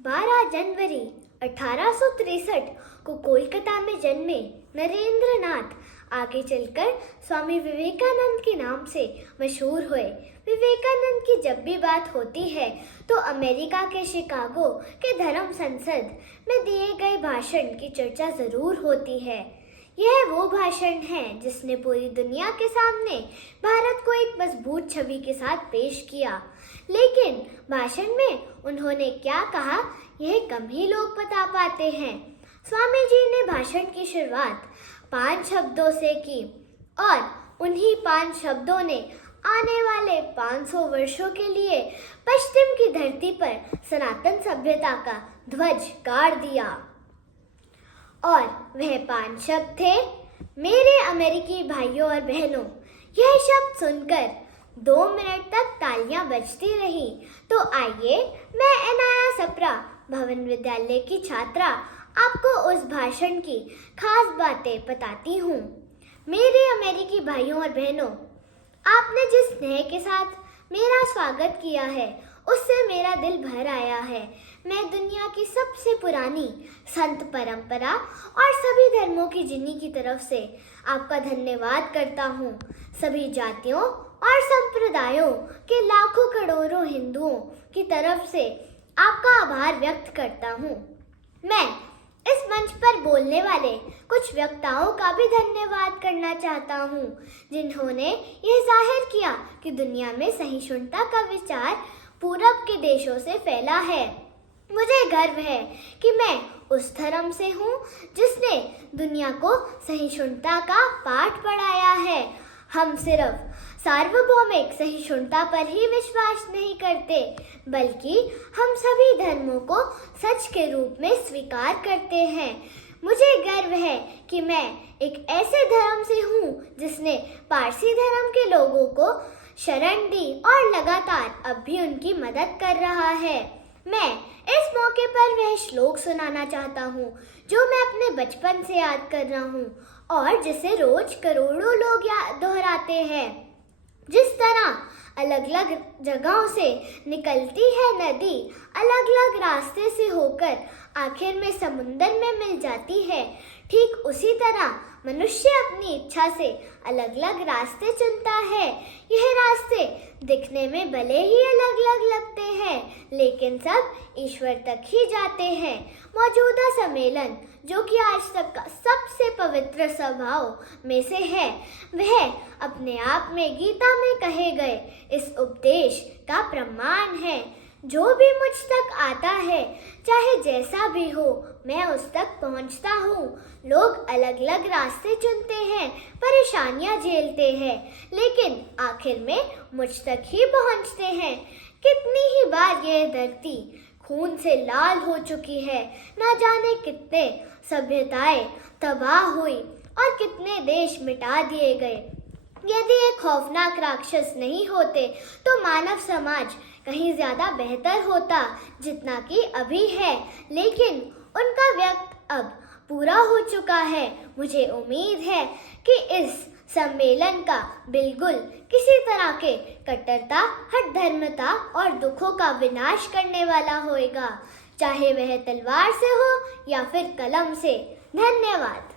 12 जनवरी 1863 को कोलकाता में जन्मे नरेंद्र नाथ आगे चलकर स्वामी विवेकानंद के नाम से मशहूर हुए। विवेकानंद की जब भी बात होती है तो अमेरिका के शिकागो के धर्म संसद में दिए गए भाषण की चर्चा जरूर होती है। यह वो भाषण है जिसने पूरी दुनिया के सामने भारत को एक मजबूत छवि के साथ पेश किया। लेकिन भाषण में उन्होंने क्या कहा यह कम ही लोग बता पाते हैं। स्वामी जी ने भाषण की शुरुआत 5 शब्दों से की और उन्हीं 5 शब्दों ने आने वाले 500 वर्षों के लिए पश्चिम की धरती पर सनातन सभ्यता का ध्वज गाड़ दिया। और वह 5 शब्द थे, मेरे अमेरिकी भाइयों और बहनों। यह शब्द सुनकर 2 मिनट तक तालियां बजती रही। तो आइए मैं अनाया सप्रा भवन विद्यालय की छात्रा आपको उस भाषण की खास बातें बताती हूँ। मेरे अमेरिकी भाइयों और बहनों, आपने जिस स्नेह के साथ मेरा स्वागत किया है उससे मेरा दिल भर आया है। मैं दुनिया की सबसे पुरानी संत परंपरा और सभी धर्मों की जिन्नी की तरफ से आपका धन्यवाद करता हूँ। सभी जातियों और संप्रदायों के लाखों करोड़ों हिंदुओं की तरफ से आपका आभार व्यक्त करता हूँ। मैं इस मंच पर बोलने वाले कुछ वक्ताओं का भी धन्यवाद करना चाहता हूँ जिन्होंने यह जाहिर किया कि दुनिया में सहिष्णुता का विचार पूरब के देशों से फैला है। मुझे गर्व है कि मैं उस धर्म से हूँ जिसने दुनिया को सहिष्णुता का पाठ पढ़ाया है। हम सिर्फ सार्वभौमिक सहिष्णुता पर ही विश्वास नहीं करते, बल्कि हम सभी धर्मों को सच के रूप में स्वीकार करते हैं। मुझे गर्व है कि मैं एक ऐसे धर्म से हूँ जिसने पारसी धर्म के लोगों को शरण दी और लगातार अब भी उनकी मदद कर रहा है। मैं इस मौके पर वह श्लोक सुनाना चाहता हूँ जो मैं अपने बचपन से याद कर रहा हूँ और जिसे रोज करोड़ों लोग दोहराते हैं। जिस तरह अलग अलग जगहों से निकलती है नदी, अलग अलग रास्ते से होकर आखिर में समुंदर में मिल जाती है, ठीक उसी तरह मनुष्य अपनी इच्छा से अलग अलग रास्ते चुनता है। यह रास्ते दिखने में भले ही अलग अलग लगते हैं, लेकिन सब ईश्वर तक ही जाते हैं। मौजूदा सम्मेलन जो कि आज तक का सबसे पवित्र सभाओं में से है, वह अपने आप में गीता में कहे गए इस उपदेश का प्रमाण है। जो भी मुझ तक आता है, चाहे जैसा भी हो, मैं उस तक पहुंचता हूँ। लोग अलग अलग रास्ते चुनते हैं, परेशानियां झेलते हैं, लेकिन आखिर में मुझ तक ही पहुंचते हैं। कितनी ही बार यह धरती खून से लाल हो चुकी है, ना जाने कितने सभ्यताएं तबाह हुई और कितने देश मिटा दिए गए। यदि एक खौफनाक राक्षस नहीं होते तो मानव समाज कहीं ज्यादा बेहतर होता जितना कि अभी है, लेकिन उनका वक्त अब पूरा हो चुका है। मुझे उम्मीद है कि इस सम्मेलन का बिल्कुल किसी तरह के कट्टरता, हठ धर्मता और दुखों का विनाश करने वाला होएगा, चाहे वह तलवार से हो या फिर कलम से। धन्यवाद।